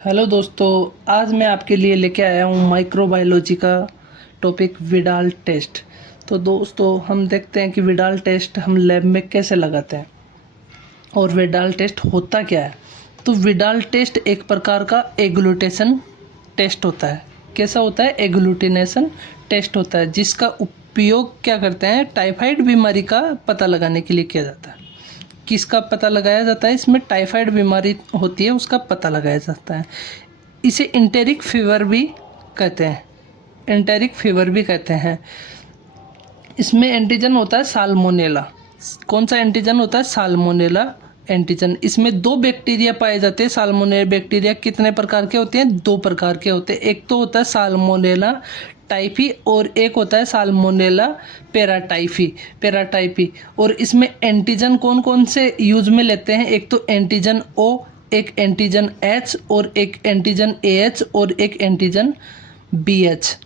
Hello दोस्तों। आज मैं आपके लिए लेके आया हूँ माइक्रोबायोलॉजी का टॉपिक विडाल टेस्ट। तो दोस्तों हम देखते हैं कि विडाल टेस्ट हम लैब में कैसे लगाते हैं और विडाल टेस्ट होता क्या है। तो विडाल टेस्ट एक प्रकार का एग्लूटेशन टेस्ट होता है। कैसा होता है? एग्लूटिनेशन टेस्ट होता है, जिसका उपयोग क्या करते हैं, टाइफाइड बीमारी का पता लगाने के लिए किया जाता है। किसका पता लगाया जाता है? इसमें टाइफाइड बीमारी होती है, उसका पता लगाया जाता है। इसे इंटेरिक फीवर भी कहते हैं। एंटेरिक फीवर भी कहते हैं। इसमें एंटीजन होता है साल्मोनेला। कौन सा एंटीजन होता है? Salmonella antigen. इसमें दो बैक्टीरिया पाए जाते हैं। साल्मोनेला बैक्टीरिया कितने प्रकार के होते हैं? दो प्रकार के होते हैं। एक तो होता है साल्मोनेला टाइफी और एक होता है साल्मोनेला पेराटाइफी। और इसमें एंटीजन कौन कौन से यूज में लेते हैं? एक तो एंटीजन ओ, एक एंटीजन एच और एक एंटीजन ए एच और एक एंटीजन बी एच।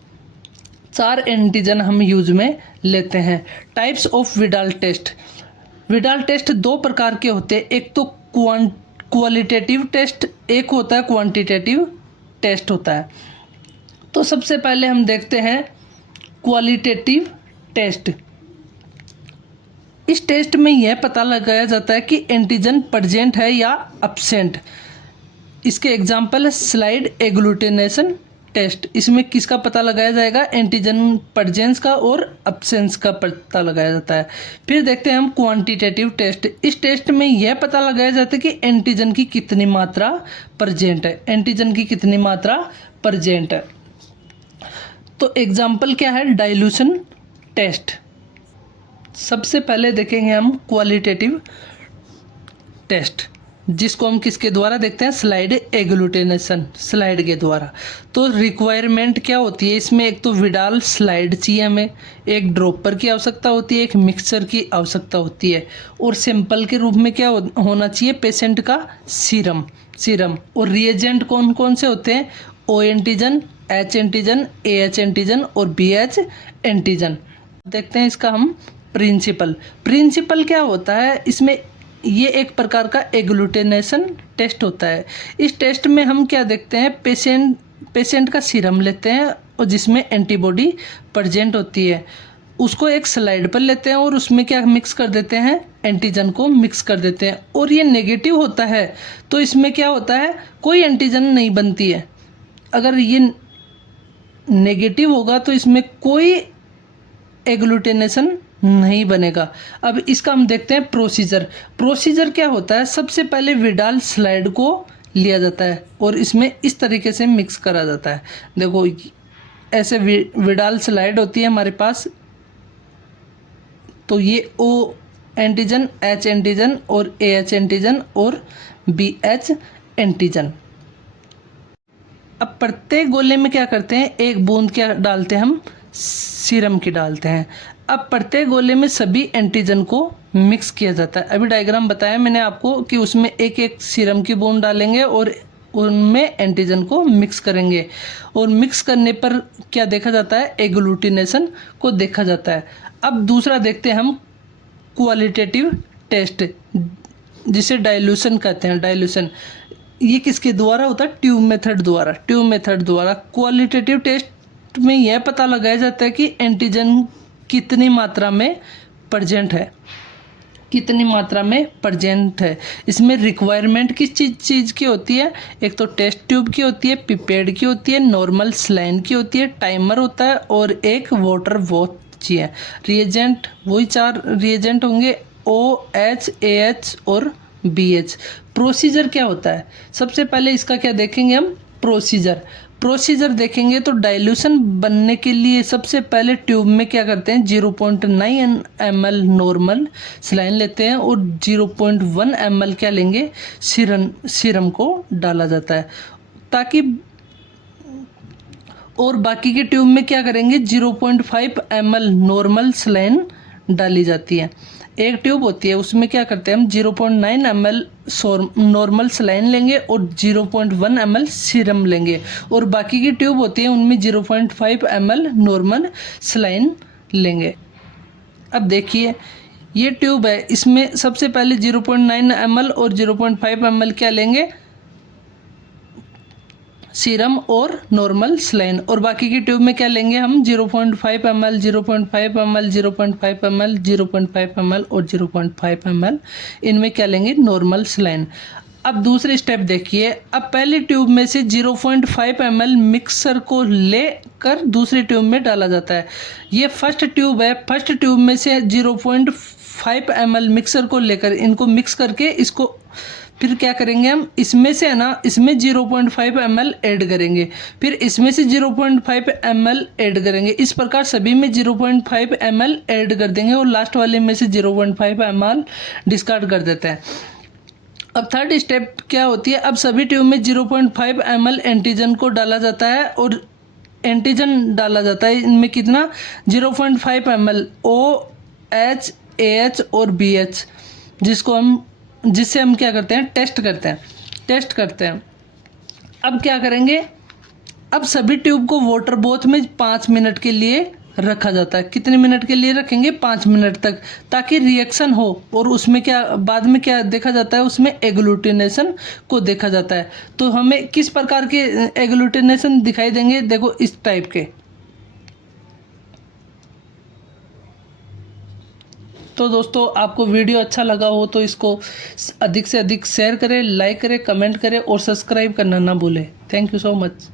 चार एंटीजन हम यूज में लेते हैं। Types of Widal test. Widal test दो प्रकार के होते हैं। एक तो क्वालिटेटिव टेस्ट, एक होता है क्वांटिटेटिव टेस्ट होता है। तो सबसे पहले हम देखते हैं क्वालिटेटिव टेस्ट। इस टेस्ट में यह पता लगाया जाता है कि एंटीजन प्रेजेंट है या अब्सेंट। इसके एग्जाम्पल है स्लाइड एग्लूटिनेशन टेस्ट। इसमें किसका पता लगाया जाएगा? एंटीजन प्रेजेंस का और अब्सेंस का पता लगाया जाता है। फिर देखते हैं हम क्वांटिटेटिव टेस्ट। इस टेस्ट में यह पता लगाया जाता है कि एंटीजन की कितनी मात्रा प्रेजेंट है। एंटीजन की कितनी मात्रा प्रेजेंट है। तो एग्जाम्पल क्या है? Dilution test. सबसे पहले देखेंगे हम क्वालिटेटिव टेस्ट, जिसको हम किसके द्वारा देखते हैं? स्लाइड एग्लूटिनेशन स्लाइड के द्वारा। तो रिक्वायरमेंट क्या होती है इसमें? एक तो विडाल स्लाइड चाहिए हमें, एक ड्रॉपर की आवश्यकता होती है, एक मिक्सचर की आवश्यकता होती है, और सैंपल के रूप में क्या होना चाहिए? पेशेंट का सीरम। और रिएजेंट कौन कौन से होते हैं? O antigen, H antigen, A H antigen और बी एच एंटीजन। देखते हैं इसका हम प्रिंसिपल क्या होता है इसमें? ये एक प्रकार का एग्लूटिनेशन टेस्ट होता है। इस टेस्ट में हम क्या देखते हैं? पेशेंट का सीरम लेते हैं और जिसमें एंटीबॉडी प्रेजेंट होती है, उसको एक स्लाइड पर लेते हैं और उसमें क्या मिक्स कर देते हैं? एंटीजन को मिक्स कर देते हैं। और ये नेगेटिव होता है तो इसमें क्या होता है? कोई एंटीजन नहीं बनती है। अगर ये नेगेटिव होगा तो इसमें कोई एग्लूटिनेशन नहीं बनेगा। अब इसका हम देखते हैं प्रोसीजर क्या होता है? सबसे पहले विडाल स्लाइड को लिया जाता है और इसमें इस तरीके से मिक्स करा जाता है। देखो ऐसे विडाल स्लाइड होती है हमारे पास। तो ये ओ एंटीजन, एच एंटीजन और ए एच एंटीजन और बी एच एंटीजन। अब प्रत्येक गोले में क्या करते हैं? एक बूंद क्या डालते हैं? हम सीरम की डालते हैं। अब प्रत्येक गोले में सभी एंटीजन को मिक्स किया जाता है। अभी डायग्राम बताया मैंने आपको कि उसमें एक एक सीरम की बूंद डालेंगे और उनमें एंटीजन को मिक्स करेंगे, और मिक्स करने पर क्या देखा जाता है? एग्लूटिनेशन को देखा जाता है। अब दूसरा देखते हैं हम क्वालिटेटिव टेस्ट, जिसे डाइल्यूशन कहते हैं। डाइल्यूशन ये किसके द्वारा होता है? ट्यूब मेथड द्वारा। क्वालिटेटिव टेस्ट में यह पता लगाया जाता है कि एंटीजन कितनी मात्रा में प्रेजेंट है। इसमें रिक्वायरमेंट किस चीज़ की होती है? एक तो टेस्ट ट्यूब की होती है, पिपेड की होती है, नॉर्मल स्लाइन की होती है, टाइमर होता है और एक वाटर वॉच चाहिए। रिएजेंट वही चार रिएजेंट होंगे, ओ एच ए एच और बी एच। प्रोसीजर क्या होता है? सबसे पहले इसका क्या देखेंगे हम? प्रोसीजर देखेंगे तो डाइल्यूशन बनने के लिए सबसे पहले ट्यूब में क्या करते हैं? 0.9 ml नॉर्मल सलाइन लेते हैं और 0.1 ml क्या लेंगे? सीरम को डाला जाता है, ताकि और बाकी के ट्यूब में क्या करेंगे? 0.5 ml नॉर्मल सलाइन डाली जाती है। एक ट्यूब होती है उसमें क्या करते हैं हम? 0.9 ml नॉर्मल सलाइन लेंगे और 0.1 ml सीरम लेंगे, और बाकी की ट्यूब होती है उनमें 0.5 ml नॉर्मल सलाइन लेंगे। अब देखिए ये ट्यूब है, इसमें सबसे पहले 0.9 ml और 0.5 ml क्या लेंगे? सीरम और नॉर्मल सलाइन। और बाकी की ट्यूब में क्या लेंगे हम 0.5 ml, 0.5 ml, 0.5 ml, 0.5 ml और 0.5 ml, इनमें क्या लेंगे नॉर्मल सलाइन। अब दूसरी स्टेप देखिए, अब पहली ट्यूब में से 0.5 ml मिक्सर को लेकर दूसरी ट्यूब में डाला जाता है। ये फर्स्ट ट्यूब है, फर्स्ट ट्यूब में से 0.5 ml मिक्सर को लेकर इनको मिक्स करके इसको फिर क्या करेंगे हम, इसमें से है ना, इसमें 0.5 ml ऐड करेंगे, फिर इसमें से 0.5 ml ऐड करेंगे। इस प्रकार सभी में 0.5 ml ऐड कर देंगे और लास्ट वाले में से 0.5 ml डिस्कार्ड कर देते हैं। अब थर्ड स्टेप क्या होती है, अब सभी ट्यूब में 0.5 ml एंटीजन को डाला जाता है और एंटीजन डाला जाता है। इनमें कितना 0.5 ml OH, AH और BH, जिससे हम क्या करते हैं, टेस्ट करते हैं। अब क्या करेंगे, अब सभी ट्यूब को वाटर बोथ में 5 मिनट के लिए रखा जाता है। कितने मिनट के लिए रखेंगे, 5 मिनट तक, ताकि रिएक्शन हो। और उसमें क्या बाद में क्या देखा जाता है, उसमें एग्लूटिनेशन को देखा जाता है। तो हमें किस प्रकार के एग्लूटिनेशन दिखाई देंगे, देखो इस टाइप के। तो दोस्तों आपको वीडियो अच्छा लगा हो तो इसको अधिक से अधिक शेयर करें, लाइक करें, कमेंट करें और सब्सक्राइब करना ना भूलें। Thank you so much.